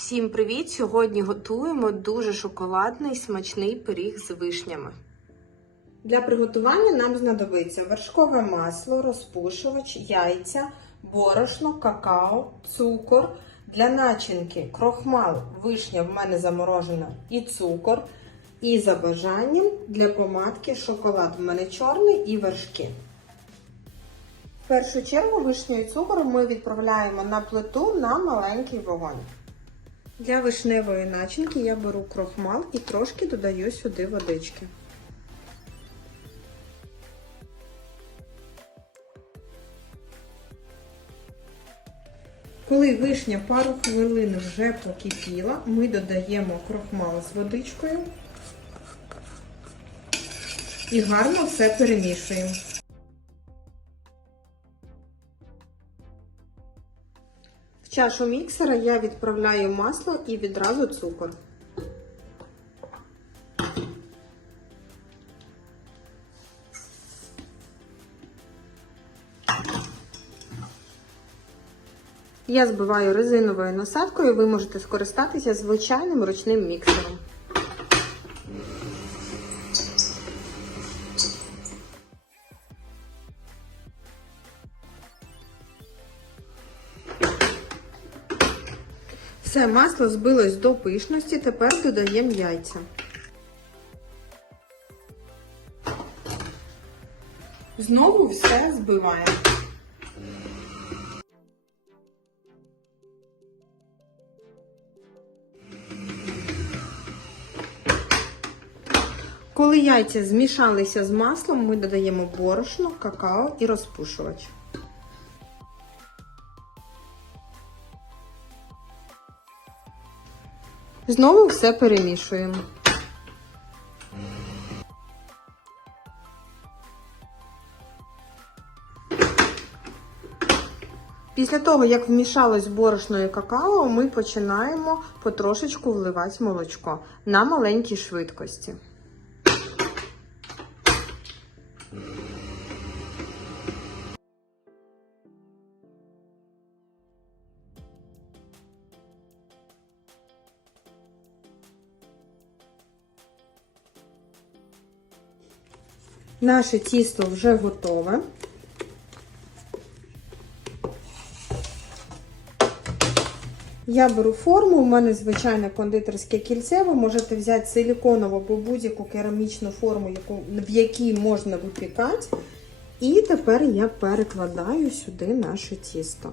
Всім привіт! Сьогодні готуємо дуже шоколадний смачний пиріг з вишнями. Для приготування нам знадобиться вершкове масло, розпушувач, яйця, борошно, какао, цукор. Для начинки крохмал, вишня в мене заморожена і цукор. І за бажанням для помадки шоколад в мене чорний і вершки. В першу чергу вишню і цукор ми відправляємо на плиту на маленький вогонь. Для вишневої начинки я беру крохмал і трошки додаю сюди водички. Коли вишня пару хвилин вже покипіла, ми додаємо крохмал з водичкою і гарно все перемішуємо. Чашу міксера я відправляю масло і відразу цукор. Я збиваю резиновою насадкою, ви можете скористатися звичайним ручним міксером. Все масло збилось до пишності, тепер додаємо яйця. Знову все збиваємо. Коли яйця змішалися з маслом, ми додаємо борошно, какао і розпушувач. Знову все перемішуємо. Після того, як вмішалось борошно і какао, ми починаємо потрошечку вливати молочко на маленькій швидкості. Наше тісто вже готове. Я беру форму, у мене звичайне кондитерське кільце. Ви можете взяти силіконову або будь-яку керамічну форму, в якій можна випікати. І тепер я перекладаю сюди наше тісто.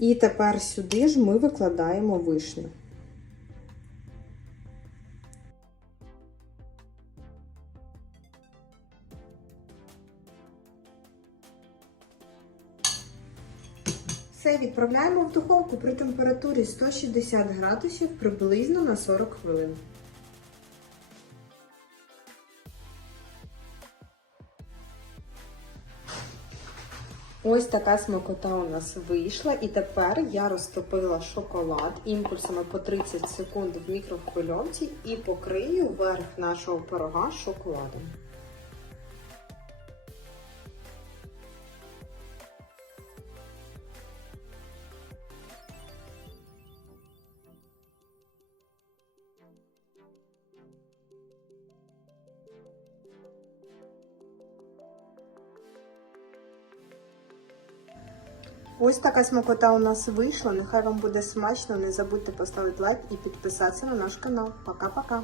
І тепер сюди ж ми викладаємо вишню. Все відправляємо в духовку при температурі 160 градусів приблизно на 40 хвилин. Ось така смакота у нас вийшла, і тепер я розтопила шоколад імпульсами по 30 секунд в мікрохвильовці і покрию верх нашого пирога шоколадом. Ось така смакота у нас вийшла. Нехай вам буде смачно. Не забудьте поставити лайк і підписатися на наш канал. Пока-пока!